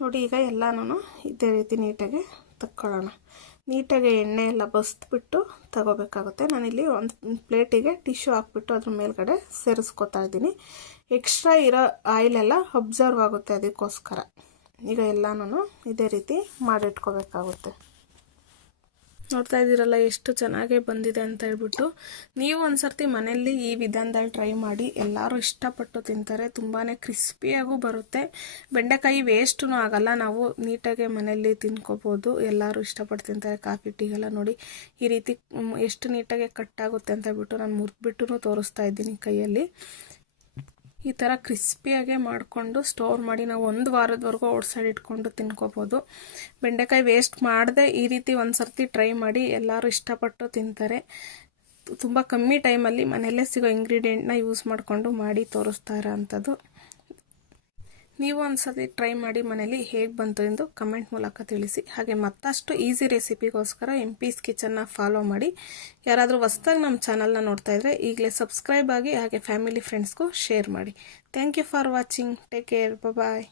ನೋಡಿ ಈಗ ಎಲ್ಲನೂ ಇದೇ ರೀತಿ ನೀಟಾಗಿ ತಕ್ಕೊಳ್ಳೋಣ. ನೀಟಾಗಿ ಎಣ್ಣೆ ಎಲ್ಲ ಬಸ್ಬಿಟ್ಟು ತಗೋಬೇಕಾಗುತ್ತೆ. ನಾನಿಲ್ಲಿ ಒಂದು ಪ್ಲೇಟಿಗೆ ಟಿಶ್ಯೂ ಹಾಕ್ಬಿಟ್ಟು ಅದ್ರ ಮೇಲ್ಗಡೆ ಸೇರಿಸ್ಕೊತಾ ಇದ್ದೀನಿ. ಎಕ್ಸ್ಟ್ರಾ ಇರೋ ಆಯಿಲೆಲ್ಲ ಅಬ್ಸರ್ವ್ ಆಗುತ್ತೆ, ಅದಕ್ಕೋಸ್ಕರ. ಈಗ ಎಲ್ಲನೂ ಇದೇ ರೀತಿ ಮಾಡಿಟ್ಕೋಬೇಕಾಗುತ್ತೆ. ನೋಡ್ತಾ ಇದ್ದೀರಲ್ಲ ಎಷ್ಟು ಚೆನ್ನಾಗೇ ಬಂದಿದೆ ಅಂತ ಹೇಳ್ಬಿಟ್ಟು. ನೀವು ಒಂದ್ಸರ್ತಿ ಮನೆಯಲ್ಲಿ ಈ ವಿಧಾನದಲ್ಲಿ ಟ್ರೈ ಮಾಡಿ, ಎಲ್ಲರೂ ಇಷ್ಟಪಟ್ಟು ತಿಂತಾರೆ. ತುಂಬಾ ಕ್ರಿಸ್ಪಿಯಾಗೂ ಬರುತ್ತೆ, ಬೆಂಡೆಕಾಯಿ ವೇಸ್ಟೂ ಆಗಲ್ಲ, ನಾವು ನೀಟಾಗಿ ಮನೆಯಲ್ಲಿ ತಿನ್ಕೋಬೋದು. ಎಲ್ಲರೂ ಇಷ್ಟಪಟ್ಟು ತಿಂತಾರೆ ಕಾಫಿ ಟೀಗೆಲ್ಲ. ನೋಡಿ ಈ ರೀತಿ ಎಷ್ಟು ನೀಟಾಗಿ ಕಟ್ ಆಗುತ್ತೆ ಅಂತ ಹೇಳ್ಬಿಟ್ಟು ನಾನು ಮುರಿದ್ಬಿಟ್ಟು ತೋರಿಸ್ತಾ ಇದ್ದೀನಿ ಕೈಯಲ್ಲಿ. ಈ ಥರ ಕ್ರಿಸ್ಪಿಯಾಗೆ ಮಾಡಿಕೊಂಡು ಸ್ಟೋರ್ ಮಾಡಿ ನಾವು 1 ವಾರದವರೆಗೂ ಔಟ್ಸೈಡ್ ಇಟ್ಕೊಂಡು ತಿನ್ಕೋಬೋದು. ಬೆಂಡೆಕಾಯಿ ವೇಸ್ಟ್ ಮಾಡದೆ ಈ ರೀತಿ ಒಂದು ಸರ್ತಿ ಟ್ರೈ ಮಾಡಿ, ಎಲ್ಲರೂ ಇಷ್ಟಪಟ್ಟು ತಿಂತಾರೆ. ತುಂಬ ಕಮ್ಮಿ ಟೈಮಲ್ಲಿ ಮನೆಯಲ್ಲೇ ಸಿಗೋ ಇಂಗ್ರೀಡಿಯೆಂಟ್ನ ಯೂಸ್ ಮಾಡಿಕೊಂಡು ಮಾಡಿ ತೋರಿಸ್ತಾ ಇರೋ ಅಂಥದ್ದು. ನೀವು ಒಂದು ಸರ್ತಿ ಟ್ರೈ ಮಾಡಿ ಮನೇಲಿ ಹೇಗೆ ಬಂತು ಎಂದು ಕಮೆಂಟ್ ಮೂಲಕ ತಿಳಿಸಿ. ಹಾಗೆ ಮತ್ತಷ್ಟು ಈಸಿ ರೆಸಿಪಿಗೋಸ್ಕರ MP's ಕಿಚನ್ನ ಫಾಲೋ ಮಾಡಿ. ಯಾರಾದರೂ ಹೊಸದಾಗಿ ನಮ್ಮ ಚಾನಲ್ನ ನೋಡ್ತಾ ಇದ್ದರೆ ಈಗಲೇ ಸಬ್ಸ್ಕ್ರೈಬ್ ಆಗಿ, ಹಾಗೆ ಫ್ಯಾಮಿಲಿ ಫ್ರೆಂಡ್ಸ್ಗೂ ಶೇರ್ ಮಾಡಿ. Thank you for watching. Take care. Bye.